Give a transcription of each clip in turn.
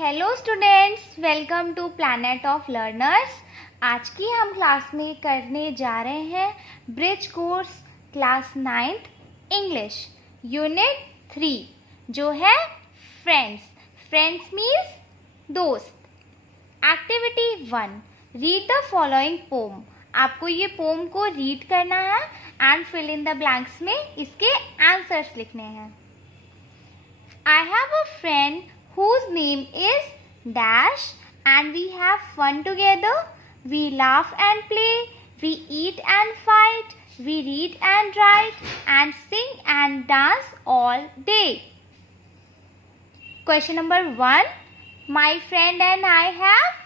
Hello students, welcome to planet of learners. आज की हम क्लास में करने जा रहे हैं bridge course class 9th English unit 3 जो है फ्रेंड्स। फ्रेंड्स मीन्स दोस्त। Activity 1, read the following poem. आपको ये पोम को रीड करना है and fill in the blanks में इसके आंसर्स लिखने हैं। I have a friend whose name is Dash and we have fun together. We laugh and play, we eat and fight, we read and write and sing and dance all day. Question number 1. My friend and I have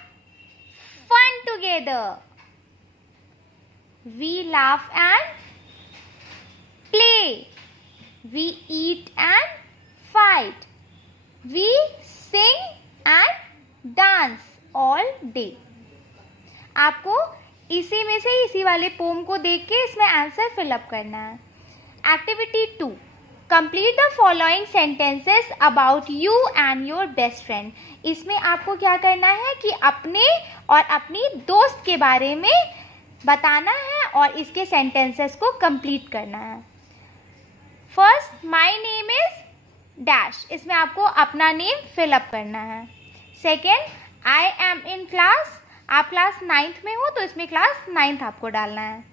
fun together. We laugh and play. We eat and fight. We sing and dance all day. आपको इसी में से इसी वाले pome को देख के इसमें आंसर फिलअप करना है। Activity 2, complete the following sentences about you and your best friend. इसमें आपको क्या करना है कि अपने और अपनी दोस्त के बारे में बताना है और इसके सेंटेंसेस को कंप्लीट करना है। First, my name is dash. इसमें आपको अपना नेम फिलअप करना है। Second, I am in class. आप क्लास 9th में हो तो इसमें क्लास 9th आपको डालना है।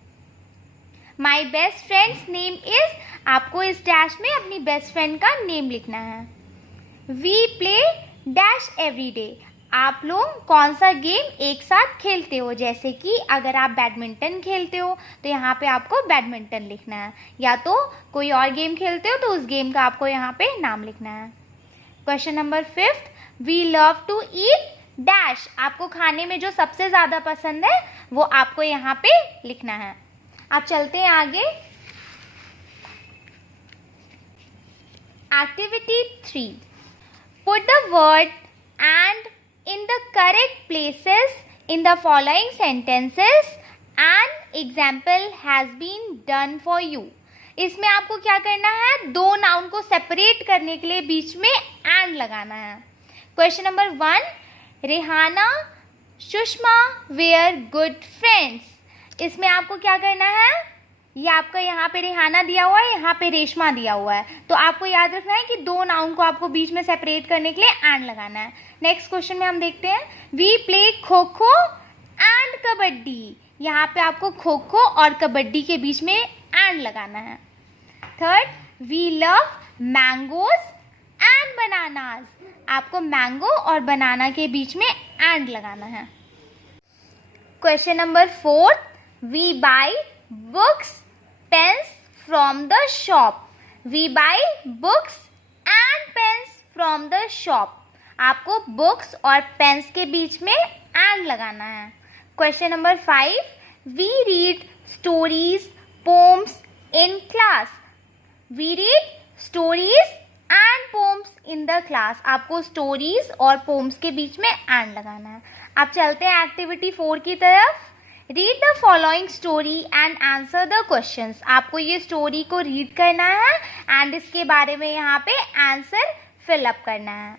My best friends name is, आपको इस डैश में अपनी बेस्ट फ्रेंड का नेम लिखना है। We play dash every day. आप लोग कौन सा गेम एक साथ खेलते हो, जैसे कि अगर आप बैडमिंटन खेलते हो तो यहाँ पे आपको बैडमिंटन लिखना है, या तो कोई और गेम खेलते हो तो उस गेम का आपको यहाँ पे नाम लिखना है। Question number 5, we love to eat dash. आपको खाने में जो सबसे ज़्यादा पसंद है वो आपको यहाँ पे लिखना है। आप चलते हैं आगे। Activity 3, put the word and in the correct places in the following sentences. An example has been done for you. इसमें आपको क्या करना है, दो नाउन को सेपरेट करने के लिए बीच में and लगाना है। Question number 1, Rehana Sushma were good friends. इसमें आपको क्या करना है, ये आपका यहाँ पे रेहाना दिया हुआ है, यहाँ पे रेशमा दिया हुआ है, तो आपको याद रखना है कि दो नाउन को आपको बीच में सेपरेट करने के लिए एंड लगाना है। नेक्स्ट क्वेश्चन में हम देखते हैं, we play kho kho and kabaddi. यहाँ पे आपको खो खो और कबड्डी के बीच में एंड लगाना है। Third, we love mangoes and bananas. आपको मैंगो और बनाना के बीच में एंड लगाना है। Question number 4, we buy books pens from the shop. We buy books and pens from the shop. आपको बुक्स और पेन्स के बीच में एंड लगाना है। Question number 5, we read stories poems in class. We read stories and poems in the class. आपको stories और poems के बीच में एंड लगाना है। आप चलते हैं एक्टिविटी 4 की तरफ। Read the following story and answer the questions. आपको ये स्टोरी को रीड करना है एंड इसके बारे में यहाँ पे आंसर फिलअप करना है।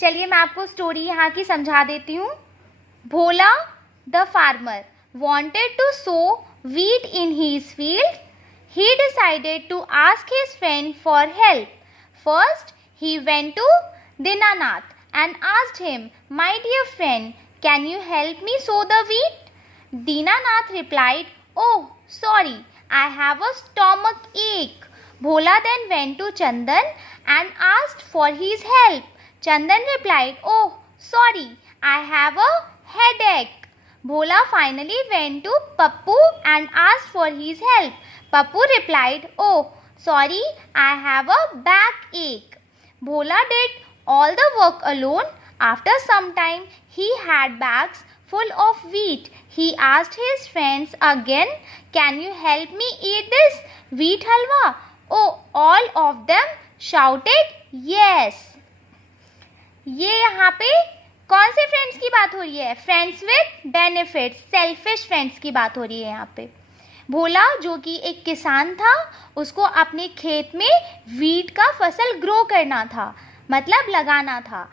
चलिए मैं आपको स्टोरी यहाँ की समझा देती हूँ। Bhola the farmer wanted to sow wheat in his field. He decided to ask his friend for help. First, he went to Dinanath and asked him, "My dear friend, can you help me sow the wheat?" Dinanath replied, "Oh, sorry, I have a stomach ache." Bhola then went to Chandan and asked for his help. Chandan replied, "Oh, sorry, I have a headache." Bhola finally went to Pappu and asked for his help. Pappu replied, "Oh, sorry, I have a backache." Bhola did all the work alone. After some time, he had bags full of wheat. He asked his friends again, "Can you help me eat this wheat halwa?" Oh, all of them shouted yes. ये यहाँ पे कौन से friends की बात हो रही है? Friends with benefits, selfish friends की बात हो रही है यहाँ पे। भोला जो कि एक किसान था, उसको अपने खेत में वीट का फसल ग्रो करना था, मतलब लगाना था।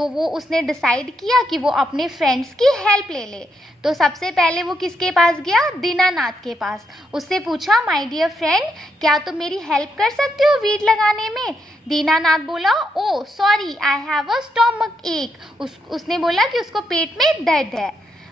तो वो उसने डिसाइड किया कि वो अपने फ्रेंड्स की हेल्प ले ले। तो सबसे पहले वो किसके पास गया? दीनानाथ के पास। उससे पूछा, माय डियर फ्रेंड, क्या तुम मेरी हेल्प कर सकते हो वीट लगाने में? दीनानाथ बोला, oh sorry, I have a stomach ache. उसने बोला कि उसको पेट में दर्द है।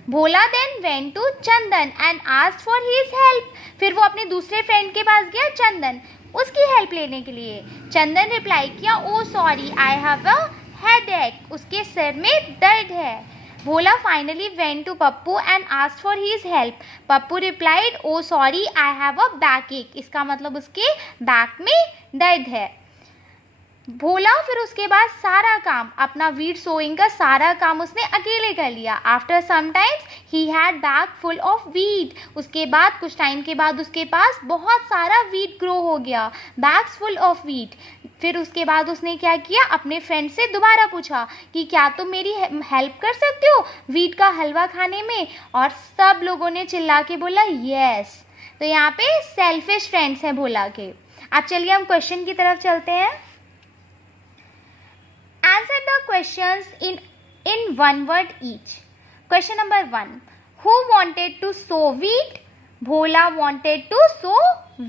Bhola then went to Chandan and asked for his help. फिर वो अपने दूसरे फ्रेंड के पास गया, चंदन, उसकी हेल्प लेने के लिए। चंदन रिप्लाई किया, oh sorry, I have a headache, उसके सिर में दर्द है। Bhola finally went to Pappu and asked for his help. Pappu replied, oh sorry, I have a backache, इसका मतलब उसके बैक में दर्द है। भोला फिर उसके बाद सारा काम, अपना वीट सोइंग का सारा काम उसने अकेले कर लिया। After some times he had bag full of wheat. उसके बाद कुछ टाइम के बाद उसके पास बहुत सारा वीट ग्रो हो गया, बैग्स फुल ऑफ वीट। फिर उसके बाद उसने क्या किया, अपने फ्रेंड से दोबारा पूछा कि क्या तुम मेरी हेल्प कर सकते हो वीट का हलवा खाने में? और सब लोगों ने चिल्ला के बोला येस। तो यहाँ पे सेल्फिश फ्रेंड्स हैं भोला के। अब चलिए हम क्वेश्चन की तरफ चलते हैं। Answer the questions in one word each. Question number 1. Who wanted to sow wheat? Bhola wanted to sow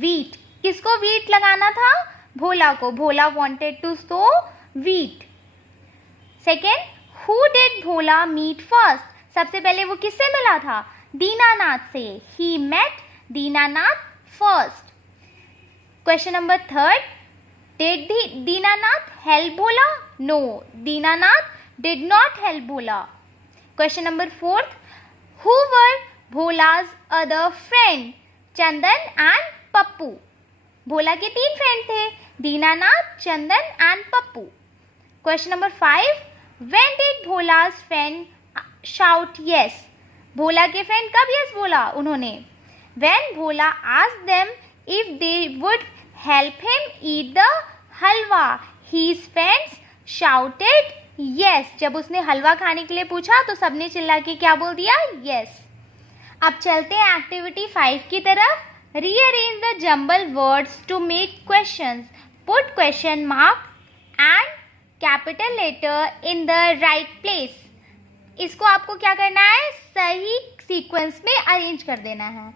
wheat. किसको wheat लगाना था? भोला को। भोला wanted to sow wheat. Second, who did Bhola meet first? सबसे पहले वो किससे मिला था? दीनानाथ से। He met Dinanath first. Question number 3. Did Dinanath help Bhola? No, Dinanath did not help Bhola. Question number 4. Who were Bhola's other friend? Chandan and Pappu. भोला के 3 friend थे, Dinanath, Chandan and Pappu. Question number 5. When did Bhola's friend shout yes? Bhola के friend कब yes बोला उन्होंने? When Bhola asked them if they would help him eat the halwa, his friends shouted yes. जब उसने हलवा खाने के लिए पूछा तो सबने चिल्ला के क्या बोल दिया? yes. अब चलते हैं एक्टिविटी 5 की तरफ। Rearrange the jumbled words to make questions. Put question mark and capital letter in the right place. इसको आपको क्या करना है? सही सीक्वेंस में अरेंज कर देना है।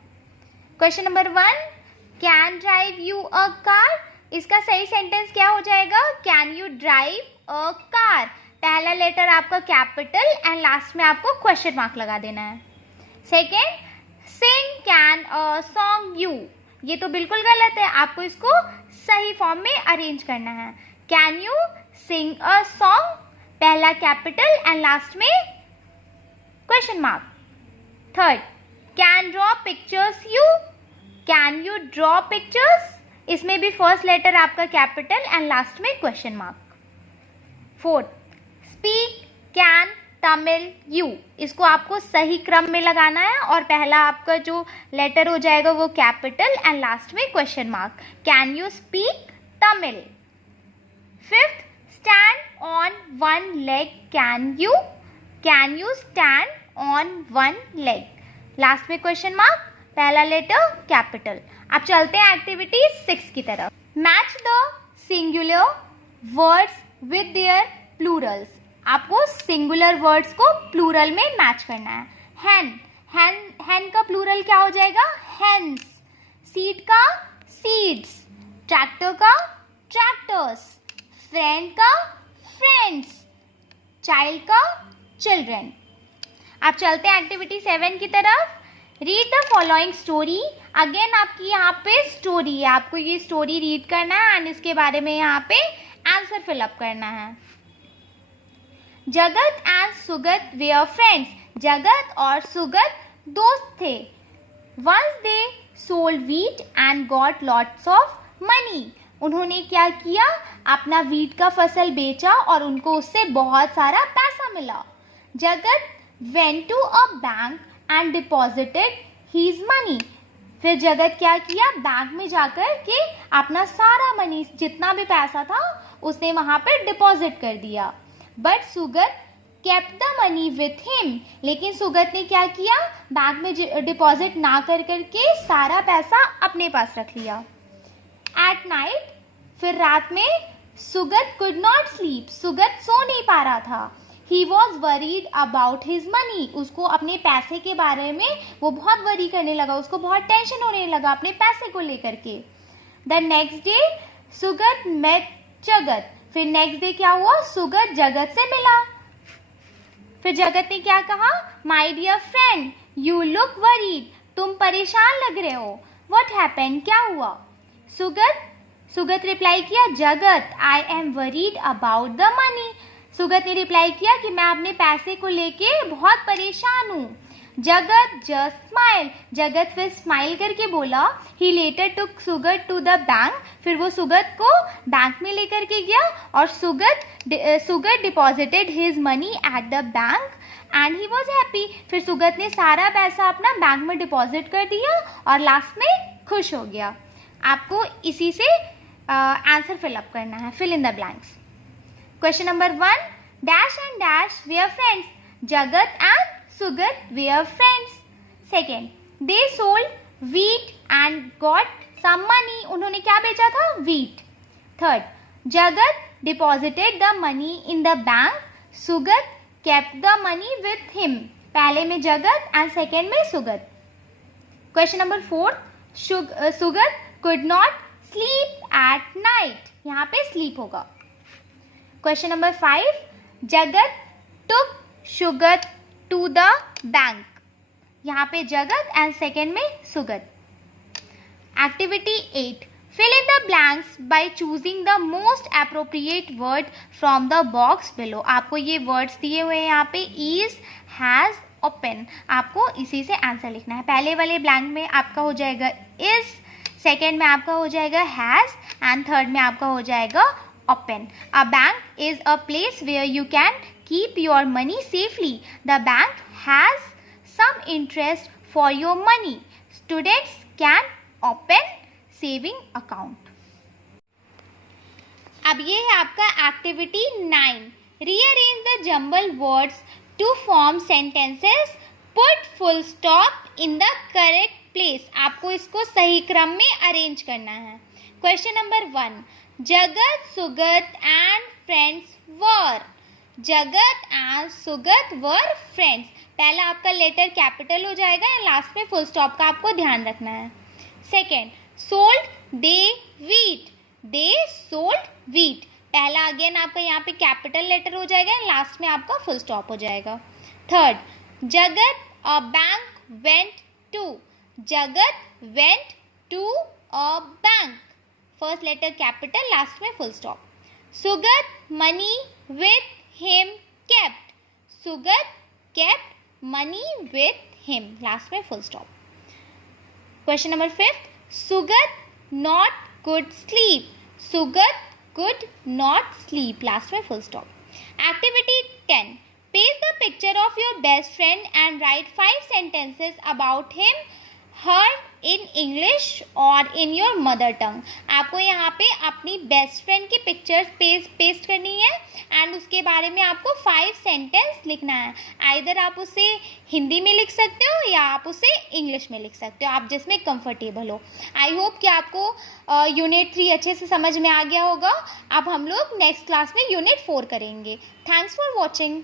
Question number 1, can drive you a car? इसका सही सेंटेंस क्या हो जाएगा? Can you drive a car. पहला लेटर आपका कैपिटल एंड लास्ट में आपको क्वेश्चन मार्क लगा देना है। Second, sing can a song you. ये तो बिल्कुल गलत है, आपको इसको सही फॉर्म में अरेंज करना है। Can you sing a song, पहला कैपिटल एंड लास्ट में question mark. Third, can draw pictures you. Can you draw pictures, इसमें भी फर्स्ट लेटर आपका कैपिटल एंड लास्ट में question mark. Fourth, speak can Tamil you. इसको आपको सही क्रम में लगाना है और पहला आपका जो लेटर हो जाएगा वो कैपिटल एंड लास्ट में question mark. Can you speak Tamil. Fifth, stand on one leg can you. Can you stand on one leg, last में क्वेश्चन मार्क, पहला लेटर कैपिटल। अब चलते हैं एक्टिविटी 6 की तरफ। Match the singular words with their Plurals. आपको singular words को plural में मैच करना है। हैन का प्लूरल क्या हो जाएगा? हैंस। सीड का सीड्स। ट्रैक्टर का ट्रैक्टर्स। फ्रेंड का फ्रेंड्स। चाइल्ड का चिल्ड्रन। अब चलते हैं एक्टिविटी 7 की तरफ। Read the following story. Again आपकी यहाँ पे स्टोरी है, आपको ये स्टोरी रीड करना है एंड इसके बारे में यहाँ पे आंसर फिलअप करना है। जगत एंड सुगत वेयर फ्रेंड्स। जगत और सुगत दोस्त थे। Once they sold wheat and got lots of money. उन्होंने क्या किया? अपना व्हीट का फसल बेचा और उनको उससे बहुत सारा पैसा मिला। जगत went to a bank and deposited his money. फिर जगत क्या किया? बैंक में जाकर के अपना सारा मनी, जितना भी पैसा था उसने वहां पर डिपॉजिट कर दिया। But Sugat kept the money with him. लेकिन सुगत ने क्या किया? बैंक में डिपॉजिट ना कर करके सारा पैसा अपने पास रख लिया। At night, फिर रात में Sugat could not sleep. Sugat सो नहीं पा रहा था। He was worried about his money, उसको अपने पैसे के बारे में वो बहुत वरी करने लगा, उसको बहुत टेंशन होने लगा अपने पैसे को लेकर के. The next day Sugat met Jagat, फिर नेक्स्ट डे क्या हुआ, सुगत जगत से मिला. फिर जगत ने क्या कहा, my dear friend you look worried, तुम परेशान लग रहे हो. व्हाट हैपेंड, क्या हुआ. सुगत रिप्लाई किया, Jagat I am worried about the money. Sugat ने रिप्लाई किया कि मैं अपने पैसे को लेके बहुत परेशान हूँ. जगत जस्ट स्माइल, जगत फिर स्माइल करके बोला. He later took Sugat to the bank, फिर वो सुगत को बैंक में लेकर के गया और Sugat deposited his money at the bank and he was happy. फिर सुगत ने सारा पैसा अपना बैंक में डिपॉजिट कर दिया और लास्ट में खुश हो गया. आपको इसी से आंसर फिलअप करना है. Fill in the blanks. Question number 1, dash and dash were friends, Jagat and Sugat were friends. Second, they sold wheat and got some money, उन्होंने क्या बेचा था, wheat. Third, Jagat deposited the money in the bank, Sugat kept the money with him, पहले में जगत and second में Sugat. Question number 4, Sugat could not sleep at night, यहाँ पे sleep होगा. क्वेश्चन नंबर 5, जगत took Sugat to the bank, यहाँ पे जगत एंड सेकेंड में Sugat. Activity 8, fill in the blanks by choosing the most appropriate word from the box below. आपको ये words दिए हुए हैं यहाँ पे, is, has और pen. आपको इसी से आंसर लिखना है. पहले वाले blank में आपका हो जाएगा is, सेकेंड में आपका हो जाएगा has एंड थर्ड में आपका हो जाएगा open. A bank is a place where you can keep your money safely. The bank has some interest for your money. Students can open saving account. अब ये है आपका activity 9. Rearrange the jumble words to form sentences, put full stop in the correct place. आपको इसको सही क्रम में arrange करना है. क्वेश्चन नंबर 1, जगत सुगत एंड फ्रेंड्स वर, जगत एंड सुगत वर फ्रेंड्स. पहला आपका लेटर कैपिटल हो जाएगा एंड लास्ट में फुल स्टॉप का आपको ध्यान रखना है. सेकेंड, सोल्ड दे व्हीट, दे सोल्ड व्हीट. पहला अगेन आपका यहाँ पे कैपिटल लेटर हो जाएगा एंड लास्ट में आपका फुल स्टॉप हो जाएगा. Third, Jagat a bank went to, Jagat went to a bank. First letter capital, last में full stop. Sugat money with him kept, Sugat kept money with him, last में full stop. Question number 5, Sugat not could sleep, Sugat could not sleep, last में full stop. Activity 10, paste the picture of your best friend and write 5 sentences about him heard in English और in your mother tongue. आपको यहाँ पे अपनी best friend की pictures paste करनी है and उसके बारे में आपको 5 सेंटेंस लिखना है. आइदर आप उसे हिंदी में लिख सकते हो या आप उसे इंग्लिश में लिख सकते हो, आप जिसमें कंफर्टेबल हो. आई होप कि आपको यूनिट 3 अच्छे से समझ में आ गया होगा. अब हम लोग नेक्स्ट क्लास में यूनिट 4 करेंगे. Thanks for watching.